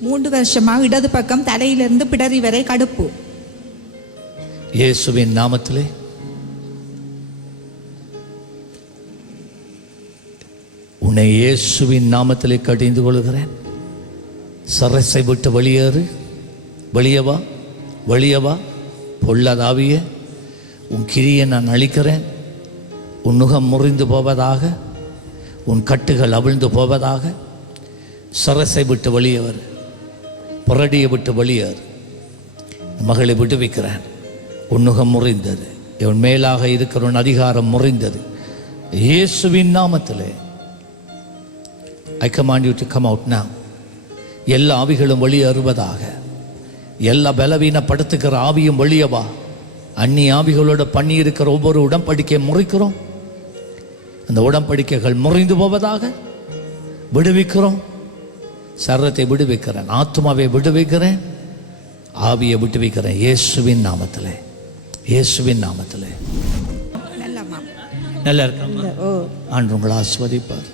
மூன்று வருஷமா இடது பக்கம் தலையிலிருந்து பிடரி வரை கடுப்பு. இயேசுவின் நாமத்திலே. உன்னை இயேசுவின் நாமத்திலே கடிந்து கொள்கிறேன். சரசை விட்டு வெளியேறு. வெளியவா வெளியவா பொல்லாதாவிய உன் கிரியை நான் அழிக்கிறேன். உன் நுகம் முறிந்து போவதாக. உன் கட்டுகள் அவிழ்ந்து போவதாக. சரசை விட்டு வெளியேறு புரடியை விட்டு வெளியேறு. மகளை விடுவிக்கிறேன். உன்னுகம் முறிந்தது. இவன் மேலாக இருக்கிறவன் அதிகாரம் முறிந்தது. இயேசுவின் நாமத்தில். I command you to come out now. எல்லா ஆவிகளும் வெளியேறுவதாக. எல்லா பலவீனப்படுத்துகிற ஆவியும் வழியவா அந்நிய ஆவிகளோட பண்ணி இருக்கிற ஒவ்வொரு உடன்படிக்கை முறிக்கிறோம். அந்த உடன்படிக்கைகள் முறிந்து போவதாக. விடுவிக்கிறோம். சரத்தை விடுவிக்கிறேன். ஆத்மாவை விடுவிக்கிறேன். ஆவியை விடுவிக்கிறேன். இயேசுவின் நாமத்திலே. இயேசுவின் நாமத்திலே. நல்லா இருக்காமா ஆண்டு உங்களை ஆஸ்வதிப்பார்.